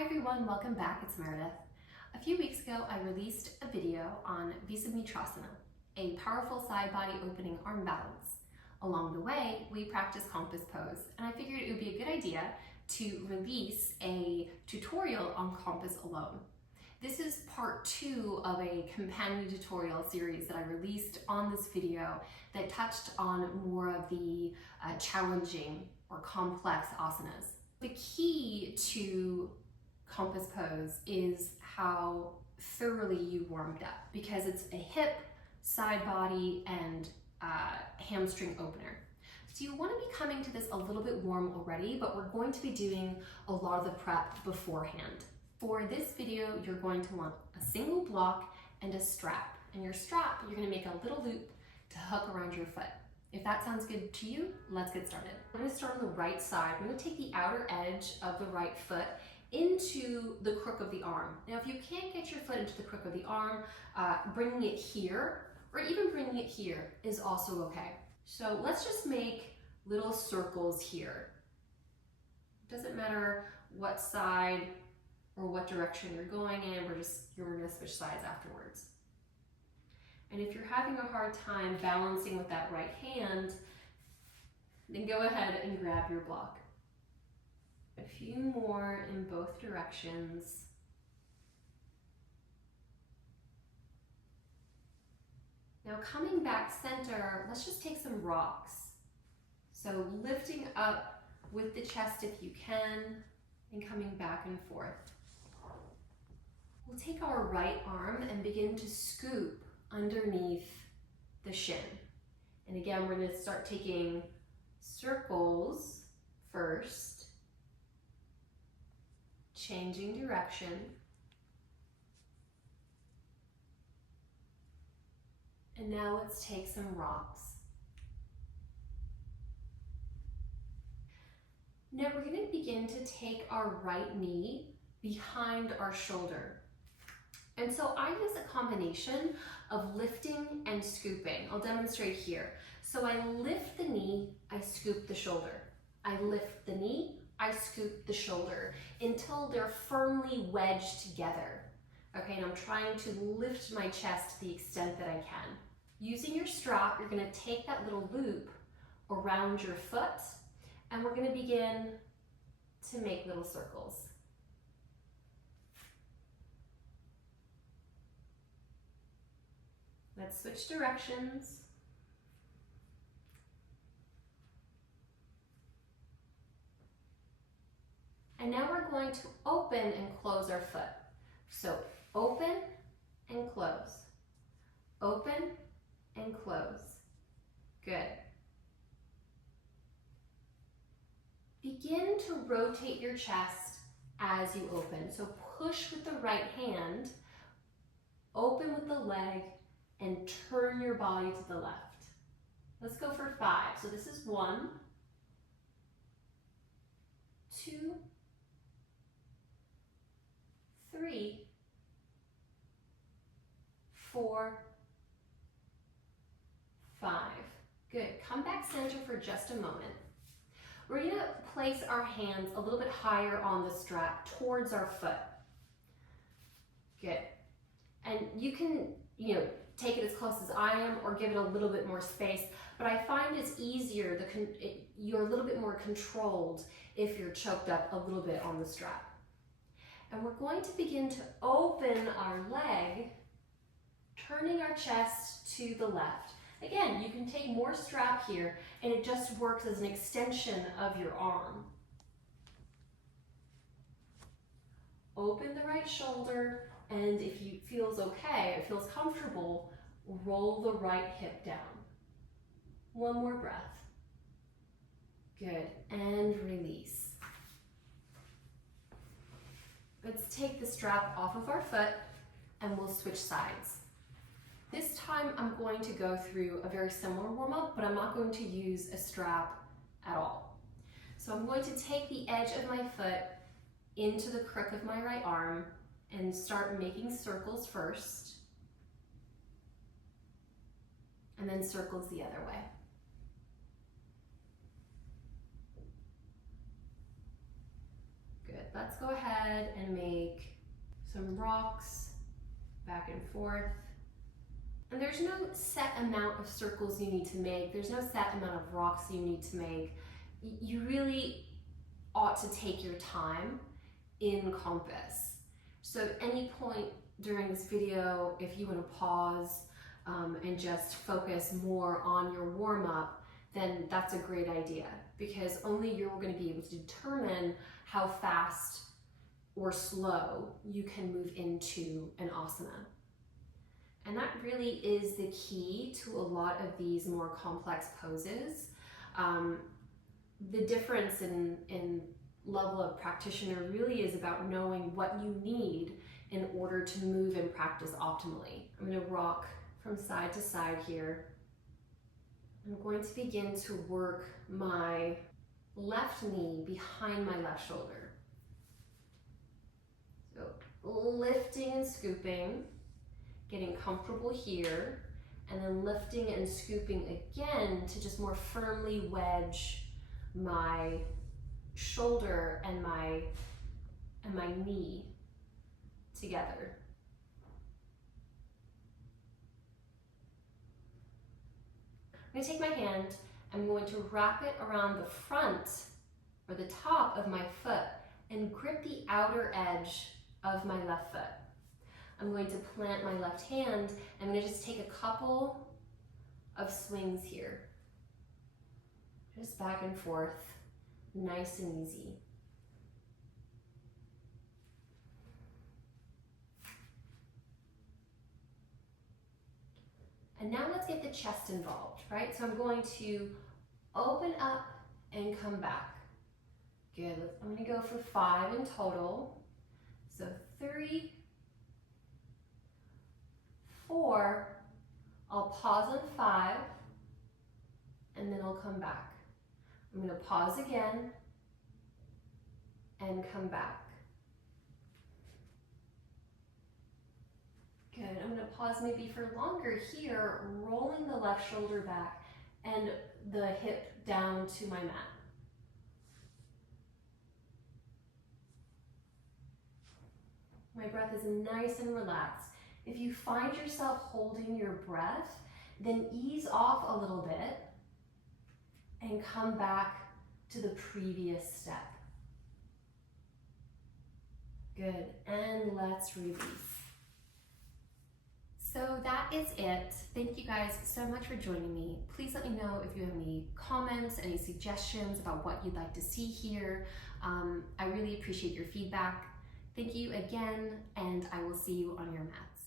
Hi everyone, welcome back, it's Meredith. A few weeks ago I released a video on Visamitrasana, a powerful side body opening arm balance. Along the way, we practiced compass pose, and I figured it would be a good idea to release a tutorial on compass alone. This is part 2 of a companion tutorial series that I released on this video that touched on more of the challenging or complex asanas. The key to compass pose is how thoroughly you warmed up, because it's a hip, side body, and hamstring opener. So you want to be coming to this a little bit warm already, but we're going to be doing a lot of the prep beforehand. For this video, you're going to want a single block and a strap. And your strap, you're going to make a little loop to hook around your foot. If that sounds good to you, let's get started. We're going to start on the right side. We're going to take the outer edge of the right foot into the crook of the arm. Now, if you can't get your foot into the crook of the arm, bringing it here, or even bringing it here, is also okay. So let's just make little circles here. Doesn't matter what side or what direction you're going in, you're gonna switch sides afterwards. And if you're having a hard time balancing with that right hand, then go ahead and grab your block. A few more in both directions. Now coming back center, let's just take some rocks. So lifting up with the chest if you can, and coming back and forth. We'll take our right arm and begin to scoop underneath the shin. And again, we're going to start taking circles first, changing direction, and now let's take some rocks. Now we're going to begin to take our right knee behind our shoulder. And so I use a combination of lifting and scooping. I'll demonstrate here. So I lift the knee, I scoop the shoulder. I lift the knee, I scoop the shoulder until they're firmly wedged together. Okay, and I'm trying to lift my chest to the extent that I can. Using your strap, you're going to take that little loop around your foot, and we're going to begin to make little circles. Let's switch directions. And now we're going to open and close our foot. So open and close. Open and close. Good. Begin to rotate your chest as you open. So push with the right hand, open with the leg, and turn your body to the left. Let's go for 5. So this is 1, 2, 3, 4, 5. Good. Come back center for just a moment. We're going to place our hands a little bit higher on the strap towards our foot. Good. And you can, take it as close as I am or give it a little bit more space, but I find it's easier, you're a little bit more controlled if you're choked up a little bit on the strap. And we're going to begin to open our leg, turning our chest to the left. Again, you can take more strap here, and it just works as an extension of your arm. Open the right shoulder, and if it feels okay, it feels comfortable, roll the right hip down. One more breath. Good, and release. Let's take the strap off of our foot, and we'll switch sides. This time I'm going to go through a very similar warm-up, but I'm not going to use a strap at all. So I'm going to take the edge of my foot into the crook of my right arm and start making circles first, and then circles the other way. Good. Let's go ahead and make some rocks back and forth. And there's no set amount of circles you need to make. There's no set amount of rocks you need to make. You really ought to take your time in compass. So at any point during this video, if you want to pause and just focus more on your warm-up, then that's a great idea, because only you're going to be able to determine how fast or slow you can move into an asana. And that really is the key to a lot of these more complex poses. The difference in level of practitioner really is about knowing what you need in order to move and practice optimally. I'm going to rock from side to side here. I'm going to begin to work my left knee behind my left shoulder. So lifting and scooping, getting comfortable here, and then lifting and scooping again to just more firmly wedge my shoulder and my knee together. I'm going to take my hand, I'm going to wrap it around the front or the top of my foot and grip the outer edge of my left foot. I'm going to plant my left hand, and I'm going to just take a couple of swings here. Just back and forth, nice and easy. And now let's get the chest involved, right? So I'm going to open up and come back. Good, I'm gonna go for 5 in total. So 3, 4, I'll pause on 5, and then I'll come back. I'm gonna pause again and come back. Good, I'm gonna pause maybe for longer here, rolling the left shoulder back and the hip down to my mat. My breath is nice and relaxed. If you find yourself holding your breath, then ease off a little bit and come back to the previous step. Good, and let's release. So that is it. Thank you guys so much for joining me. Please let me know if you have any comments, any suggestions about what you'd like to see here. I really appreciate your feedback. Thank you again, and I will see you on your mats.